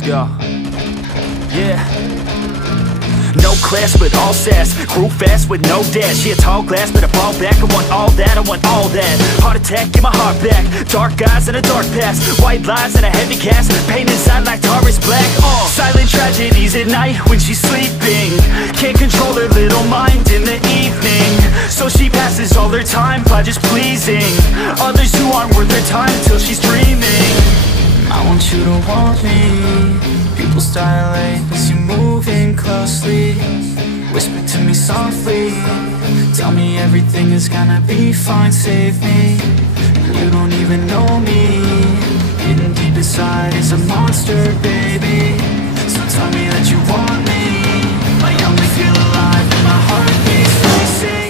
Let's go. Yeah. No class, but all sass. Grew fast with no dash. Yeah, tall glass, but I fall back. I want all that, I want all that. Heart attack, get my heart back. Dark eyes and a dark past. White lies and a heavy cast. Pain inside like tar is black. Silent tragedies at night when she's sleeping. Can't control her little mind in the evening. So she passes all her time by just pleasing others who aren't worth her time till she's dreaming. I want you to want me. People's dilate as you move in closely. Whisper to me softly. Tell me everything is gonna be fine, save me. You don't even know me. Hidden deep inside is a monster, baby. So tell me that you want me. I only feel alive when my heart beats racing.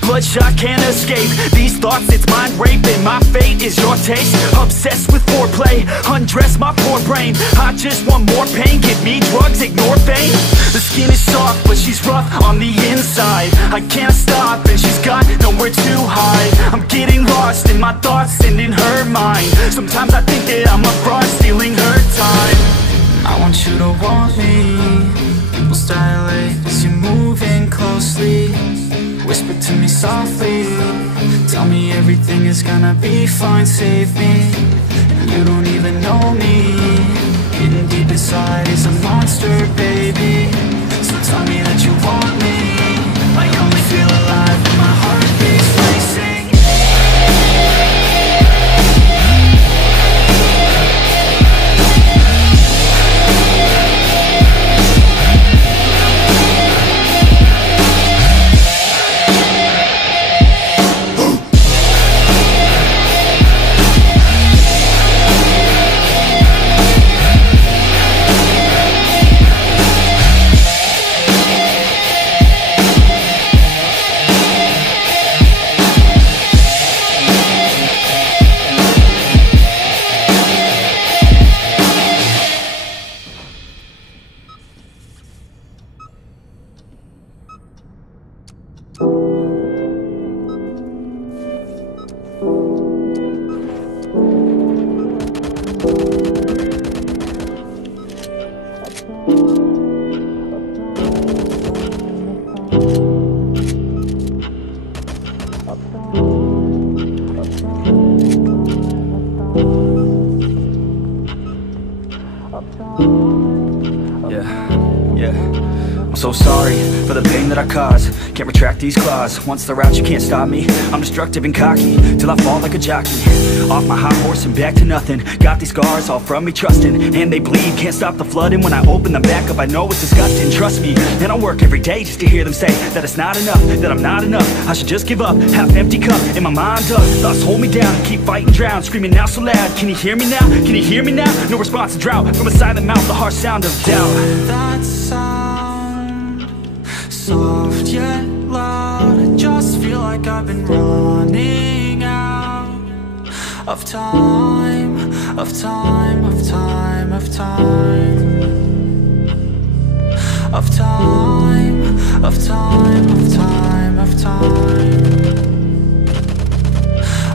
Bloodshot can't escape these thoughts, it's mind rape. And my fate is your taste. Obsessed with foreplay, undress my poor brain. I just want more pain, give me drugs, ignore pain. The skin is soft, but she's rough on the inside. I can't stop, and she's got nowhere to hide. I'm getting lost in my thoughts and in her mind. Sometimes I think that I'm a fraud, stealing her time. I want you to want me. Pupils dilate as you move in closely. Whisper to me softly. Tell me everything is gonna be fine, save me. You don't even know me. Hidden deep inside is a monster, baby. So tell me that you want me. I only feel alive when my heart beats racing. I'm so sorry for the pain that I cause. Can't retract these claws. Once they're out, you can't stop me. I'm destructive and cocky till I fall like a jockey. Off my high horse and back to nothing. Got these scars all from me trusting, and they bleed. Can't stop the flooding. When I open them back up, I know it's disgusting. Trust me, and I work every day just to hear them say that it's not enough, that I'm not enough. I should just give up. Half empty cup in my mind up. Thoughts hold me down, keep fighting, drown. Screaming now so loud. Can you hear me now? Can you hear me now? No response to drought. From a silent mouth, the harsh sound of doubt. That sound, soft yet loud. I just feel like I've been running out of time, of time, of time, of time, of time, of time, of time, of time,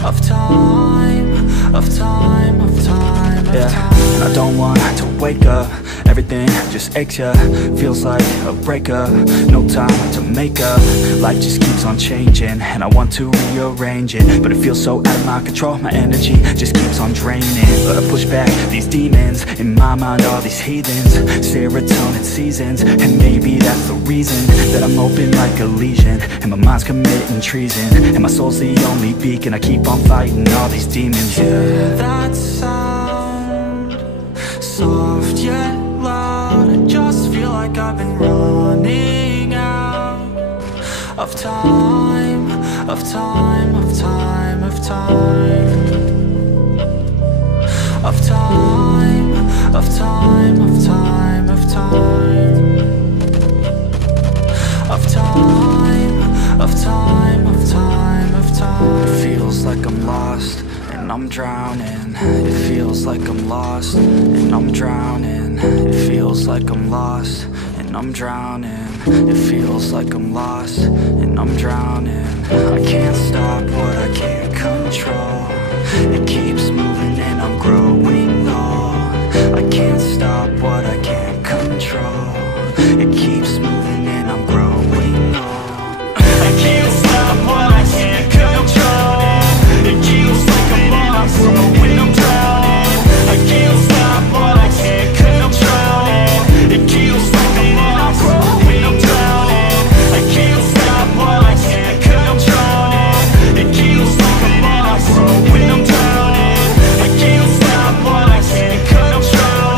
of time, of time, of time, of time. And I don't want to wake up. Everything just aches ya. Feels like a breakup. No time to make up. Life just keeps on changing, and I want to rearrange it, but it feels so out of my control. My energy just keeps on draining. But I push back these demons in my mind, all these heathens. Serotonin seasons, and maybe that's the reason that I'm open like a lesion, and my mind's committing treason, and my soul's the only beacon. I keep on fighting all these demons. Yeah, that sound, soft yet loud. I just feel like I've been running out of time, of time, of time, of time, of time, of time, of time, of time, of time. and I'm drowning. It feels like I'm lost, and I'm drowning. It feels like I'm lost, and I'm drowning. It feels like I'm lost, and I'm drowning. I can't stop what I can't control. It keeps moving and I'm growing old. I can't stop what I can't control. It keeps moving and I'm growing old. I can't stop what I can't control. It keeps like I'm lost when I'm drowning. I can't stop what I can't control. It keeps like I'm lost when I'm drowning. I can't stop what I can't control. It keeps like I'm lost when I'm drowning. I can't stop what I can't control.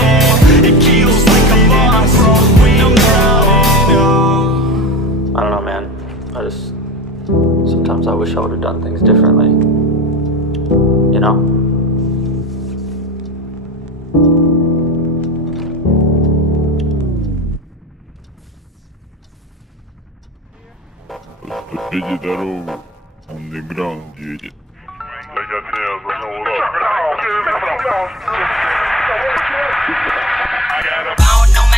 It keeps like I'm lost when I'm drowning. I don't know, man. Sometimes I wish I would have done things differently. You know? Дорогу андеграунд едет. I don't know.